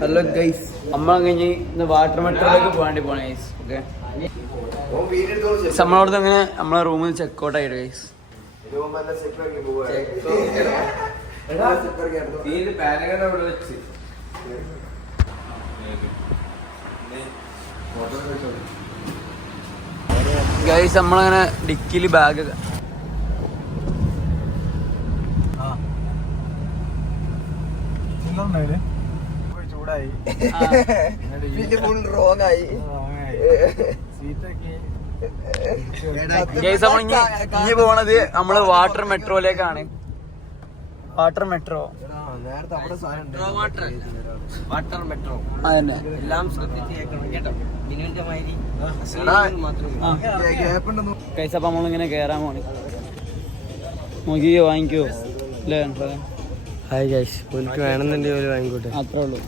Hello guys നമ്മൾ കഴിഞ്ഞ് ഇന്ന് വാട്ടർ മെട്രോയിലേക്ക് പോകാണ്ടി പോണേ ഗൈസ് ഓക്കെ നമ്മളോട് അങ്ങനെ നമ്മളെ റൂമിൽ ചെക്ക് ഔട്ട് ആയിട്ട് ഗൈസ് ഗൈസ് നമ്മളങ്ങനെ ഡിക്കിയിൽ ബാഗ് ചൂടായി ഫുൾ റോങ് ആയി. ഇനി ഇനി പോണത് നമ്മൾ വാട്ടർ മെട്രോയിലേക്കാണ് വാട്ടർ മെട്രോ നേരത്തെ അവിടെ സാധനം വാട്ടർ മെട്രോ അതന്നെ. എല്ലാം ശ്രദ്ധിച്ച് നമ്മളിങ്ങനെ കേറാൻ പോണി. നോക്കിയോ വാങ്ങിക്കോ. അല്ലേ ഹായ് ഗൈസ് എനിക്ക് വേണമെന്നുണ്ടെങ്കിൽ ഒരു വാങ്ങിക്കോട്ടെ അത്രേ ഉള്ളൂ.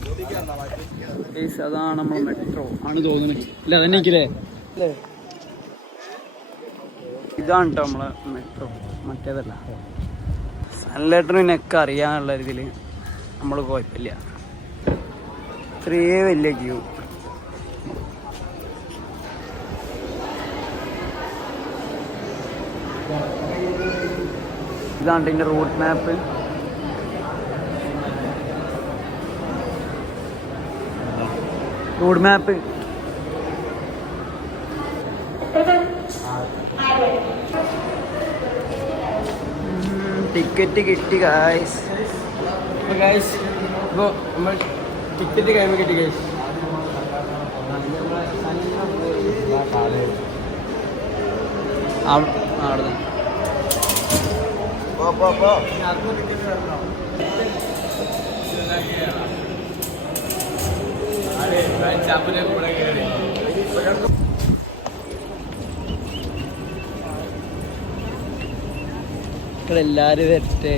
ഗൈസ് അതാണ് നമ്മൾ മെട്രോ ആണ് തോന്നുന്നത്. ഇല്ല അതന്നെ എനിക്കില്ലേ ഇതാണ് കേട്ടോ നമ്മളെ മെട്രോ മറ്റേതല്ല. സൺലൈറ്റർ പിന്നൊക്കെ അറിയാനുള്ള ഇതിൽ നമ്മൾ കുഴപ്പമില്ല ഇത്രയേ വലിയ ക്യൂ ഇതാണ് ഇതിന്റെ route map road map ticket കിട്ടി ഗായ്സ് ഗായ്സ് ഇപ്പോൾ നമ്മൾ ടിക്കറ്റ് കഴിയുമ്പോൾ കിട്ടി ഗായ്സ് അവിടെ പോ പോ പോ. ഇവിടെ എല്ലാരും വരട്ടെ.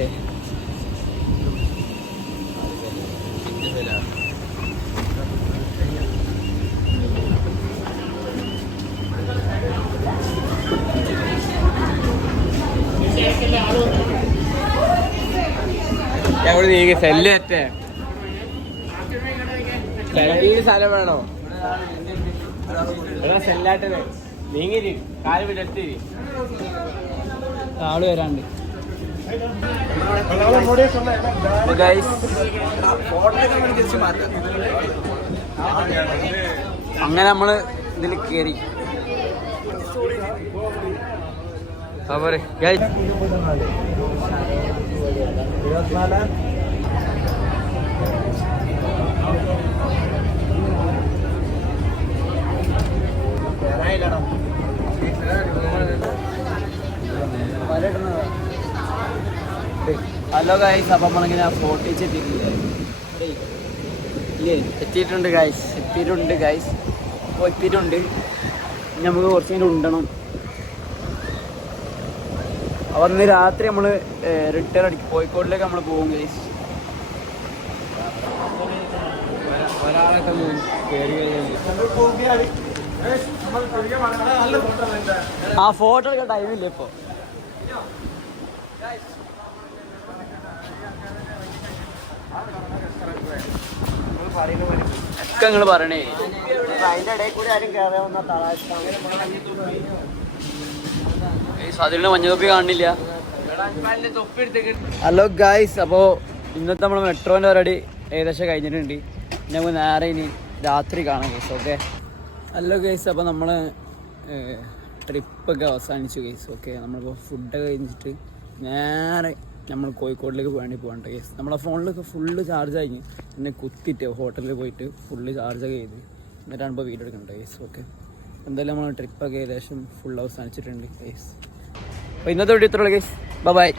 ഞങ്ങൾ നീങ്ങി സെല്ല് ഈ സ്ഥലം വേണോ? എടാ സെല്ലാട്ടത് നീങ്ങിരി. കാൽ വിടത്തിരി ആൾ വരാണ്ട്. അങ്ങനെ നമ്മൾ ഇതിൽ കേറി. പോരെ. ഗൈസ് ഇരുപത്തിനാല് ഹലോ ഗായ്സ് അപ്പം നമ്മളിങ്ങനെ ഫോട്ടോ എത്തിയിട്ടില്ലേ ഇല്ലേ? എത്തിയിട്ടുണ്ട് ഗായ്സ് എത്തിയിട്ടുണ്ട് ഗായ്സ് അപ്പോൾ എത്തിയിട്ടുണ്ട്. ഇനി നമുക്ക് കുറച്ച് കഴിഞ്ഞ് ഉണ്ടണം. അപ്പോൾ ഇന്ന് രാത്രി നമ്മൾ റിട്ടേൺ അടിക്കും കോഴിക്കോടിലേക്ക് നമ്മൾ പോകും ഗൈസ് ഒരാളൊക്കെ കയറി കഴിഞ്ഞാൽ ആ ഫോട്ടോ എടുക്കാൻ ടൈമില്ല ഇപ്പോ. ഒക്കെ നിങ്ങൾ പറയണേ. അതിന്റെ ഇടയിൽ കൂടി ആരും കയറി വന്ന അതിലുള്ള മഞ്ഞതൊപ്പി കാണില്ല. ഹലോ ഗായ്സ് അപ്പോൾ ഇന്നത്തെ നമ്മൾ മെട്രോന്റെ പരിപാടി ഏകദേശം കഴിഞ്ഞിട്ടുണ്ട്. നമുക്ക് നേരെ ഇനി രാത്രി കാണാം കേസ് ഓക്കെ ഹലോ കേസ് അപ്പോൾ നമ്മൾ ട്രിപ്പൊക്കെ അവസാനിച്ചു കേസ് ഓക്കെ നമ്മളിപ്പോൾ ഫുഡൊക്കെ കഴിഞ്ഞിട്ട് നേരെ നമ്മൾ കോഴിക്കോടിലേക്ക് വേണ്ടി പോകണ്ട കേസ് നമ്മളെ ഫോണിലൊക്കെ ഫുള്ള് ചാർജ് ആയി. പിന്നെ കുത്തിയിട്ട് ഹോട്ടലിൽ പോയിട്ട് ഫുള്ള് ചാർജൊക്കെ ചെയ്ത്. എന്നിട്ടാണ് ഇപ്പോൾ വീഡിയോ എടുക്കേണ്ടത് കേസ് ഓക്കെ എന്തായാലും നമ്മൾ ട്രിപ്പൊക്കെ ഏകദേശം ഫുൾ അവസാനിച്ചിട്ടുണ്ട് കേസ് അപ്പോൾ ഇന്നത്തെ വീഡിയോ ഇത്രയുള്ള കേസ് ബൈ